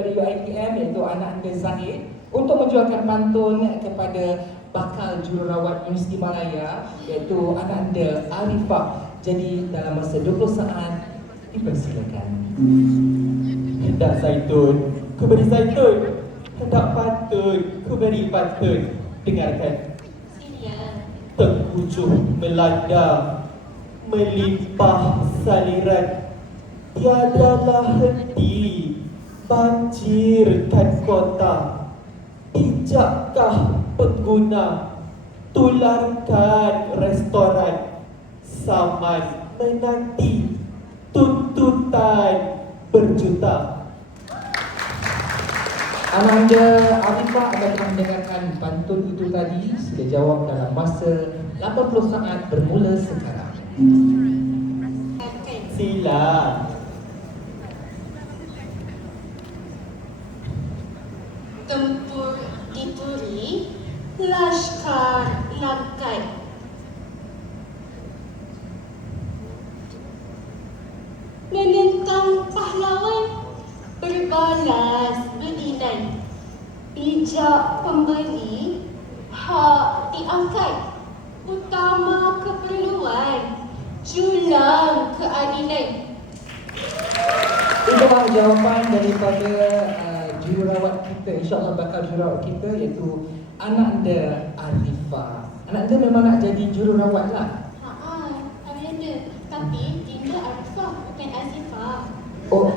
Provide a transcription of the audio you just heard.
dari UiTM iaitu anak anda Zahid untuk menjualkan pantun kepada bakal jururawat Universiti Malaya iaitu anak anda Arifah. Jadi dalam masa 20 saat dipersilakan. Hendak zaitun, ku beri zaitun. Hendak pantun, ku beri pantun. Dengarkan. Tengkujuh melanda, melimpah saliran. Tiadalah henti, banjirkan kota. Bijakkah pengguna, tularkan restoran. Saman menanti, tuntutan berjuta. Anak anda Arifah akan mendengarkan pantun itu tadi. Sila jawab dalam masa 80 saat bermula sekarang. Sila. Tempur dituri, laskar langkai. Menentang pahlawan, berbalas berinai. Bijak pembeli, hak diangkat. Utama keperluan, julang keadilan. Itulah jawapan daripada jururawat kita, insyaAllah bakal jururawat kita iaitu anak anda Arifah. Anak anda memang nak jadi jururawat lah? Kami ada. Tapi Dinda Arifah bukan Azifah. Oh,